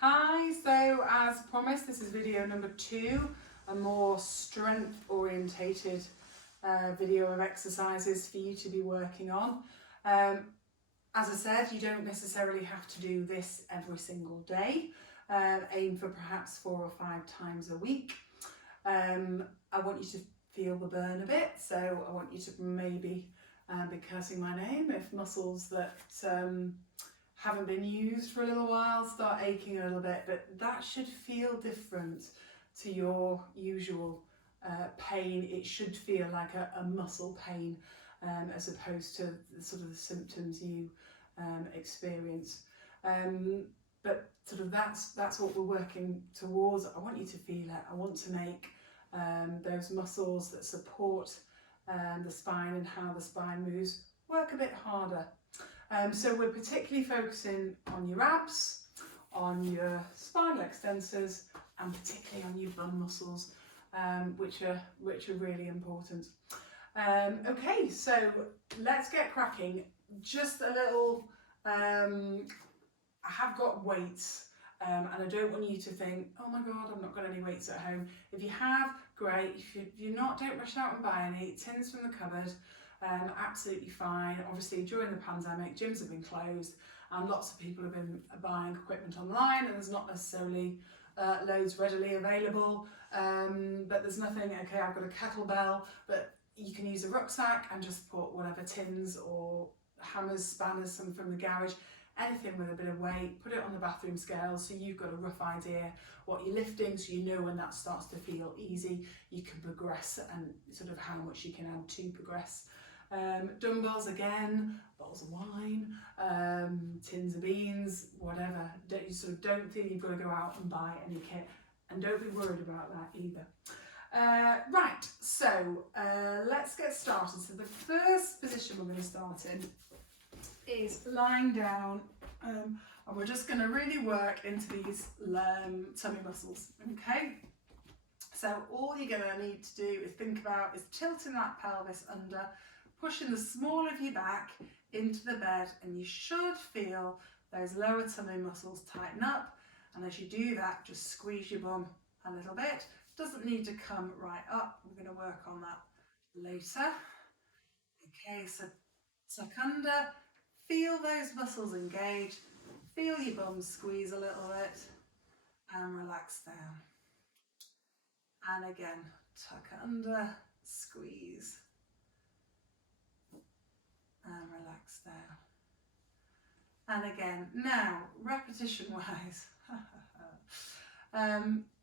Hi, so as promised, this is video number 2, a more strength orientated video of exercises for you to be working on. As I said, you don't necessarily have to do this every single day. Aim for perhaps 4 or 5 times a week. I want you to feel the burn a bit, so I want you to maybe be cursing my name if muscles that haven't been used for a little while start aching a little bit, but that should feel different to your usual pain. It should feel like a muscle pain as opposed to the sort of the symptoms you experience. But sort of that's what we're working towards. I want you to feel it. I want to make those muscles that support the spine and how the spine moves work a bit harder. So we're particularly focusing on your abs, on your spinal extensors, and particularly on your bum muscles, which are really important. Okay, so let's get cracking. Just a little. I have got weights, and I don't want you to think, oh my god, I've not got any weights at home. If you have, great. If you're not, don't rush out and buy any. Tins from the cupboard. Absolutely fine. Obviously during the pandemic gyms have been closed and lots of people have been buying equipment online and there's not necessarily loads readily available, but there's nothing, okay, I've got a kettlebell, but you can use a rucksack and just put whatever tins or hammers, spanners, some from the garage, anything with a bit of weight, put it on the bathroom scale so you've got a rough idea what you're lifting, so you know when that starts to feel easy you can progress and sort of how much you can add to progress. Dumbbells again, bottles of wine, tins of beans, whatever. Don't feel you've got to go out and buy any kit, and don't be worried about that either. Right, so let's get started. So the first position we're going to start in is lying down, and we're just going to really work into these tummy muscles, okay? So all you're going to need to do is think about is tilting that pelvis under, pushing the small of your back into the bed, and you should feel those lower tummy muscles tighten up, and as you do that just squeeze your bum a little bit. Doesn't need to come right up, we're going to work on that later. Okay, so tuck under, feel those muscles engage, feel your bum squeeze a little bit and relax down. And again, tuck under, squeeze and relax down. And again, now repetition wise,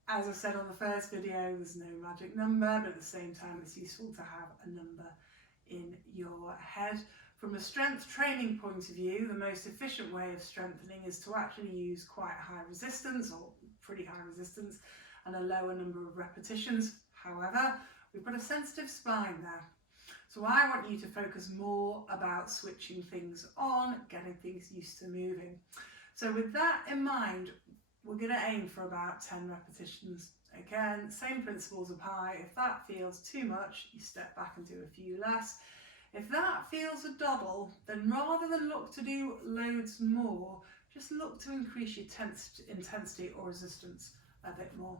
as I said on the first video, there's no magic number, but at the same time it's useful to have a number in your head. From a strength training point of view, the most efficient way of strengthening is to actually use quite high resistance or pretty high resistance and a lower number of repetitions. However, we've got a sensitive spine there. So I want you to focus more about switching things on, getting things used to moving. So with that in mind, we're going to aim for about 10 repetitions. Again, same principles apply. If that feels too much, you step back and do a few less. If that feels a doddle, then rather than look to do loads more, just look to increase your intensity or resistance a bit more.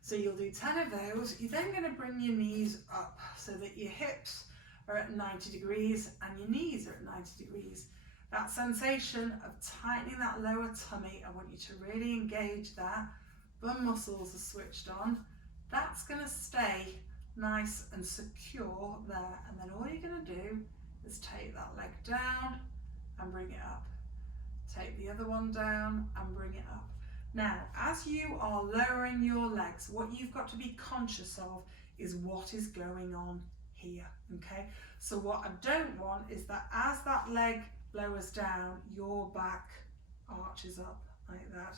So you'll do 10 of those. You're then going to bring your knees up so that your hips are at 90 degrees and your knees are at 90 degrees. That sensation of tightening that lower tummy, I want you to really engage that. Bum muscles are switched on. That's going to stay nice and secure there, and then all you're going to do is take that leg down and bring it up. Take the other one down and bring it up. Now, as you are lowering your legs, what you've got to be conscious of is what is going on here, okay? So what I don't want is that as that leg lowers down, your back arches up like that.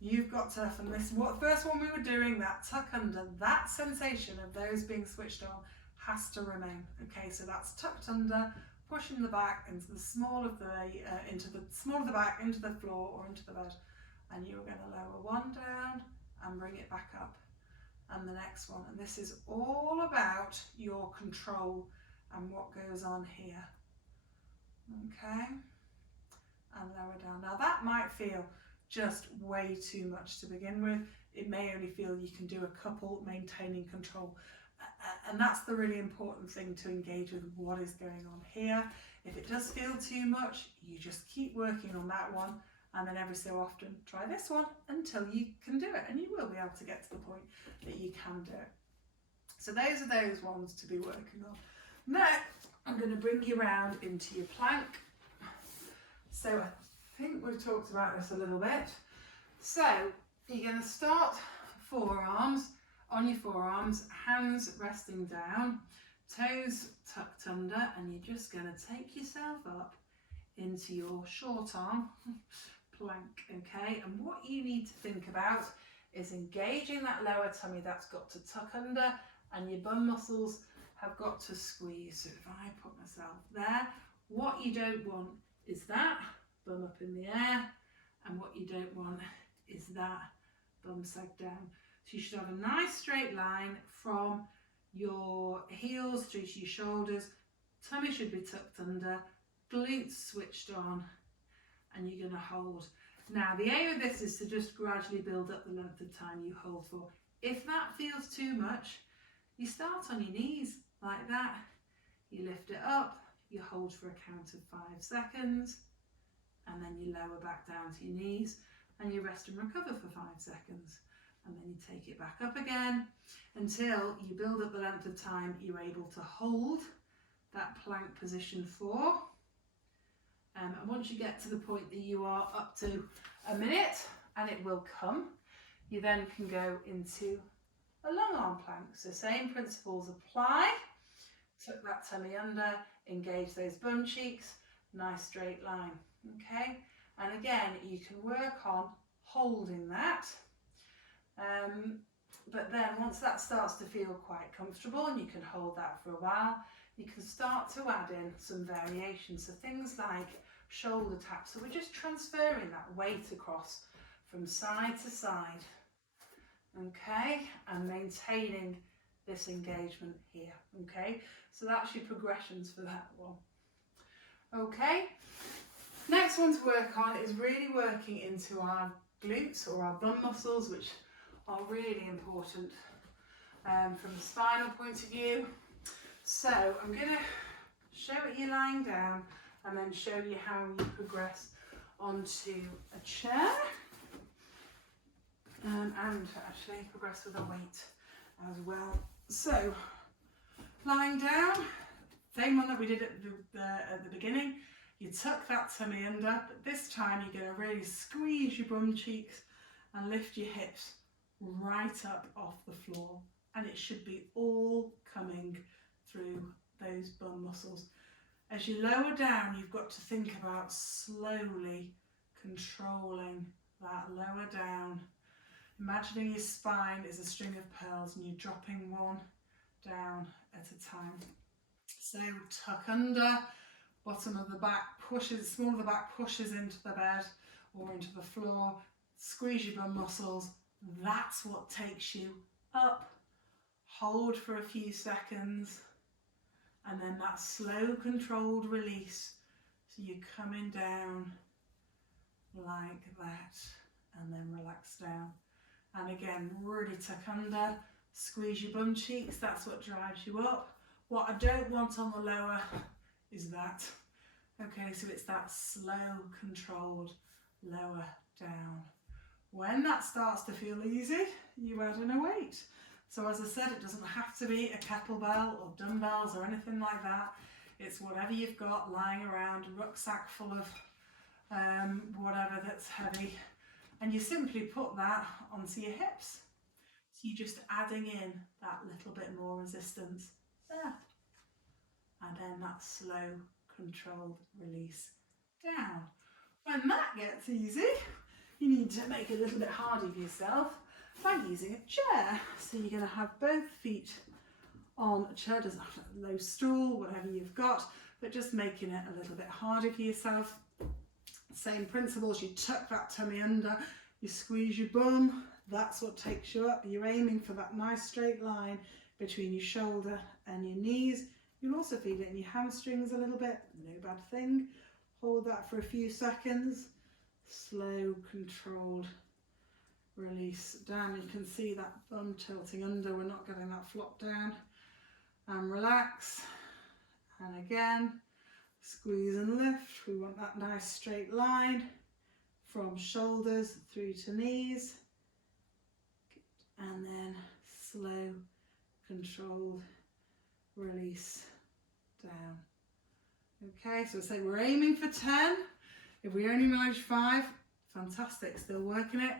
You've got to, from this first one we were doing, that tuck under, that sensation of those being switched on has to remain. Okay, so that's tucked under, pushing the back into the small of the back into the floor or into the bed, and you're going to lower one down and bring it back up, and the next one. And this is all about your control and what goes on here. Okay, and lower down. Now that might feel just way too much to begin with. It may only feel you can do a couple, maintaining control. And that's the really important thing to engage with what is going on here. If it does feel too much, you just keep working on that one, and then every so often try this one until you can do it, and you will be able to get to the point that you can do it. So those are those ones to be working on. Now I'm going to bring you round into your plank. So I think we've talked about this a little bit. So you're going to start forearms, on your forearms, hands resting down, toes tucked under, and you're just going to take yourself up into your short arm plank, okay? And what you need to think about is engaging that lower tummy that's got to tuck under, and your bum muscles have got to squeeze. So if I put myself there, what you don't want is that bum up in the air, and what you don't want is that bum sagged down. So you should have a nice straight line from your heels through to your shoulders. Tummy should be tucked under, glutes switched on, and you're going to hold. Now the aim of this is to just gradually build up the length of time you hold for. If that feels too much, you start on your knees like that. You lift it up, you hold for a count of 5 seconds, and then you lower back down to your knees, and you rest and recover for 5 seconds. And then you take it back up again until you build up the length of time you're able to hold that plank position for. And once you get to the point that you are up to a minute, and it will come, you then can go into a long arm plank. So same principles apply. Tuck that tummy under, engage those bum cheeks, nice straight line, okay? And again, you can work on holding that. But then once that starts to feel quite comfortable and you can hold that for a while, you can start to add in some variations. So things like shoulder taps. So we're just transferring that weight across from side to side, okay, and maintaining this engagement here, okay. So that's your progressions for that one, okay. Next one to work on is really working into our glutes or our bum muscles, which are really important from the spinal point of view. So I'm going to show it you lying down and then show you how you progress onto a chair and actually progress with a weight as well. So lying down, same one that we did at the beginning. You tuck that tummy under, but this time you're going to really squeeze your bum cheeks and lift your hips right up off the floor, and it should be all coming through those bum muscles. As you lower down, you've got to think about slowly controlling that lower down, imagining your spine is a string of pearls and you're dropping one down at a time. So tuck under, bottom of the back pushes, small of the back pushes into the bed or into the floor, squeeze your bum muscles. That's what takes you up. Hold for a few seconds, and then that slow controlled release. So you're coming down like that, and then relax down. And again, really tuck under, squeeze your bum cheeks. That's what drives you up. What I don't want on the lower is that. Okay, so it's that slow controlled lower down. When that starts to feel easy, you add in a weight. So as I said, it doesn't have to be a kettlebell or dumbbells or anything like that. It's whatever you've got lying around, a rucksack full of whatever that's heavy. And you simply put that onto your hips. So you're just adding in that little bit more resistance there. And then that slow, controlled release down. When that gets easy, you need to make it a little bit harder for yourself by using a chair. So you're going to have both feet on a chair, doesn't have to have a low stool, whatever you've got, but just making it a little bit harder for yourself. Same principles, you tuck that tummy under, you squeeze your bum, that's what takes you up. You're aiming for that nice straight line between your shoulder and your knees. You'll also feel it in your hamstrings a little bit, no bad thing. Hold that for a few seconds, slow, controlled release down. You can see that bum tilting under, we're not getting that flop down. And relax. And again, squeeze and lift. We want that nice straight line from shoulders through to knees. And then slow, controlled release down. Okay, so say we're aiming for 10. If we only manage 5, fantastic, still working it.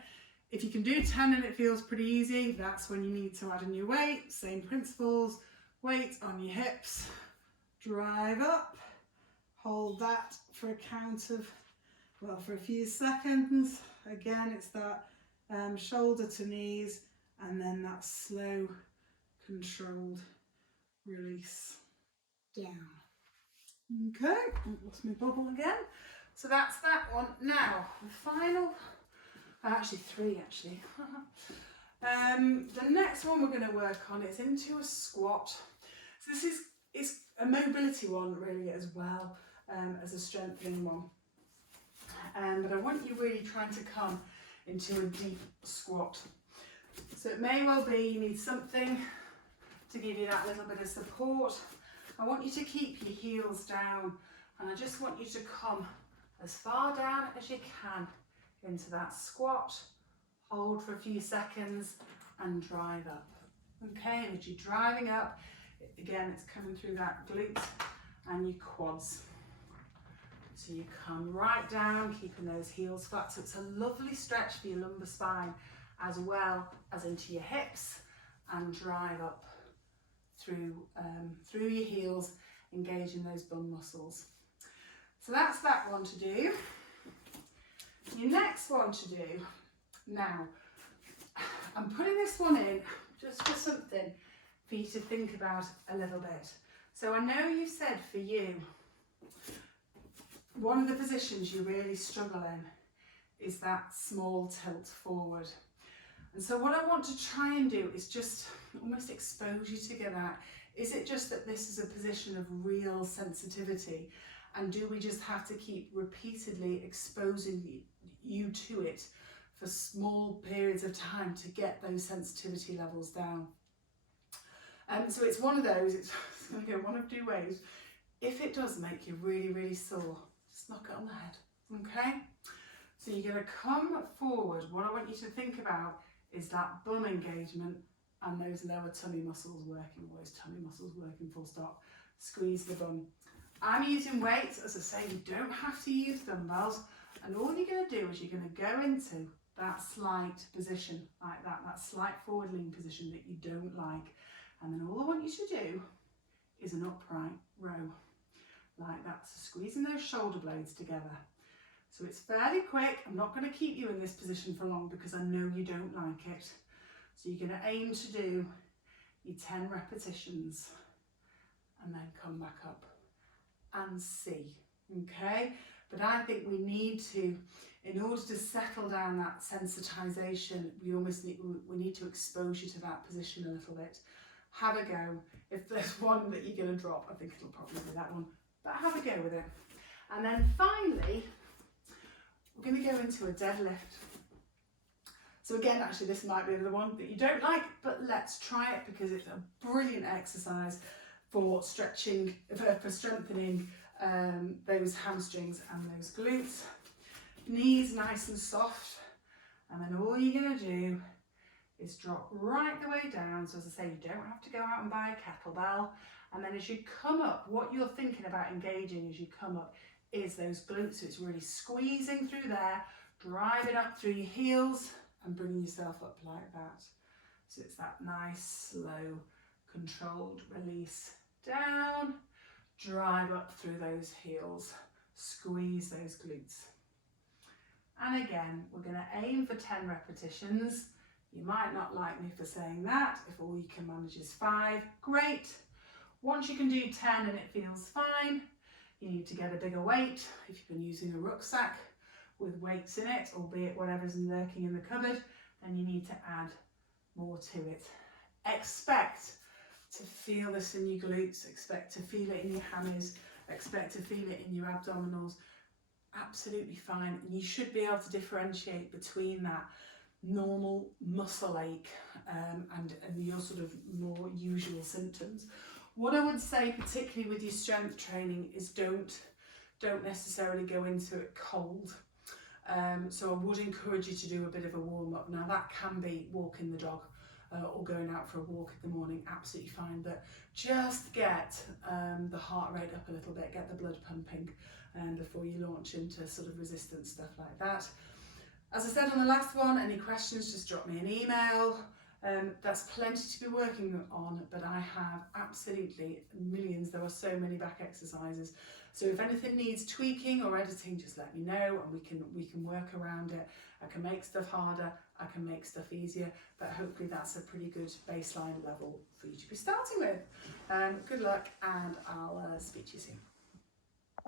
If you can do 10 and it feels pretty easy, that's when you need to add in your weight. Same principles, weight on your hips, drive up, hold that for a count of, well, for a few seconds. Again, it's that shoulder to knees, and then that slow, controlled release down. Okay, lost my bubble again. So that's that one. Now, the final, actually 3 actually. The next one we're going to work on is into a squat. So this is a mobility one really as well as a strengthening one. But I want you really trying to come into a deep squat. So it may well be you need something to give you that little bit of support. I want you to keep your heels down, and I just want you to come as far down as you can into that squat. Hold for a few seconds and drive up. Okay, and as you're driving up, again, it's coming through that glute and your quads. So you come right down, keeping those heels flat. So it's a lovely stretch for your lumbar spine as well as into your hips, and drive up through your heels, engaging those bum muscles. So that's that one to do. Your next one to do, now, I'm putting this one in just for something for you to think about a little bit. So I know you said for you, one of the positions you really struggle in is that small tilt forward. And so what I want to try and do is just almost expose you to that. Is it just that this is a position of real sensitivity? And do we just have to keep repeatedly exposing you to it for small periods of time to get those sensitivity levels down? So it's one of those, it's going to go one of 2 ways. If it does make you really, really sore, just knock it on the head, okay? So you're going to come forward. What I want you to think about is that bum engagement and those lower tummy muscles working, or those tummy muscles working, full stop. Squeeze the bum. I'm using weights, as I say, you don't have to use dumbbells, and all you're going to do is you're going to go into that slight position like that slight forward lean position that you don't like, and then all I want you to do is an upright row like that, so squeezing those shoulder blades together. So it's fairly quick. I'm not going to keep you in this position for long because I know you don't like it. So you're going to aim to do your 10 repetitions and then come back up and see, okay? But I think we need to, in order to settle down that sensitization, we need to expose you to that position a little bit. Have a go. If there's one that you're going to drop, I think it'll probably be that one, but have a go with it. And then finally, we're going to go into a deadlift. So again, actually this might be the one that you don't like, but let's try it because it's a brilliant exercise for stretching, for strengthening those hamstrings and those glutes. Knees nice and soft, and then all you're going to do is drop right the way down. So as I say, you don't have to go out and buy a kettlebell. And then as you come up, what you're thinking about engaging as you come up is those glutes. So it's really squeezing through there, driving up through your heels and bringing yourself up like that. So it's that nice, slow, controlled release down, drive up through those heels, squeeze those glutes. And again, we're going to aim for 10 repetitions. You might not like me for saying that. If all you can manage is 5, great. Once you can do 10 and it feels fine, you need to get a bigger weight. If you've been using a rucksack with weights in it, albeit whatever's lurking in the cupboard, then you need to add more to it. Expect to feel this in your glutes, expect to feel it in your hammies, expect to feel it in your abdominals. absolutely fine. And you should be able to differentiate between that normal muscle ache and your sort of more usual symptoms. What I would say, particularly with your strength training, is don't necessarily go into it cold. So I would encourage you to do a bit of a warm-up. Now that can be walking the dog or going out for a walk in the morning, absolutely fine, but just get the heart rate up a little bit, get the blood pumping before you launch into sort of resistance stuff like that. As I said on the last one, any questions, just drop me an email. That's plenty to be working on, but I have absolutely millions. There are so many back exercises. So if anything needs tweaking or editing, just let me know and we can work around it. I can make stuff harder, I can make stuff easier, but hopefully that's a pretty good baseline level for you to be starting with. Good luck, and I'll speak to you soon.